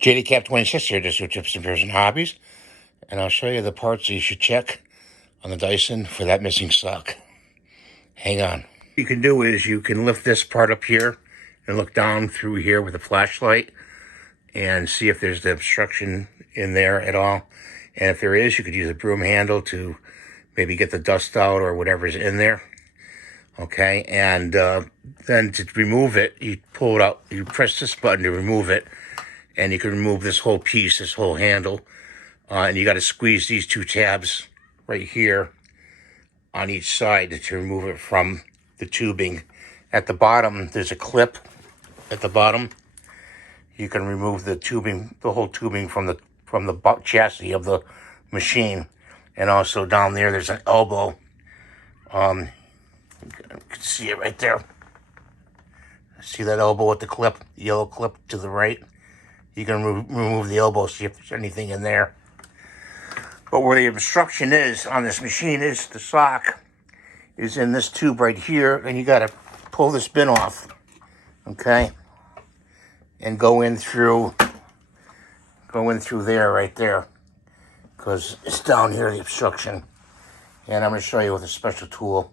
JDCap26 here, just with tips and tips and hobbies, and I'll show you the parts that you should check on the Dyson for that missing sock. Hang on. What you can do is you can lift this part up here and look down through here with a flashlight and see if there's the obstruction in there at all. And if there is, you could use a broom handle to maybe get the dust out or whatever's in there. Okay, and then to remove it, you pull it out, you press this button to remove it, and you can remove this whole piece, this whole handle. And you got to squeeze these two tabs right here on each side to remove it from the tubing. At the bottom, there's a clip at the bottom. You can remove the tubing, the whole tubing from the chassis of the machine. And also down there, there's an elbow. You can see it right there. See that elbow with the clip, the yellow clip to the right? You can remove the elbow, see if there's anything in there. But where the obstruction is on this machine is the sock is in this tube right here, and you got to pull this bin off, okay? And go in through there, right there, because it's down here, the obstruction. And I'm going to show you with a special tool.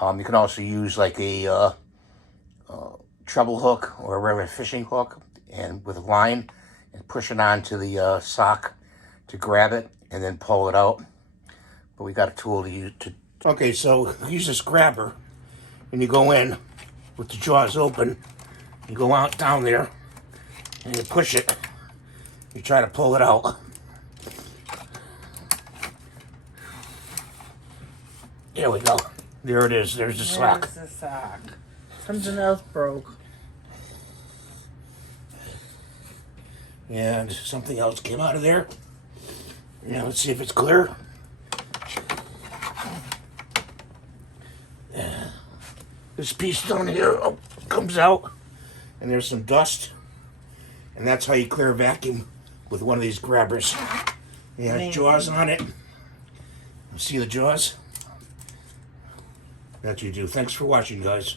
You can also use like a treble hook or a regular fishing hook, and with a line, and push it onto the sock to grab it and then pull it out. But we got a tool to use to. Okay, so use this grabber, and you go in with the jaws open. You go out down there, and you push it. You try to pull it out. There we go. There it is. There's the sock. There's the sock. Something else broke. And something else came out of there. Now let's see if it's clear. This piece down here comes out, and there's some dust. And that's how you clear a vacuum with one of these grabbers. It has jaws on it. See the jaws? That's what you do. Thanks for watching, guys.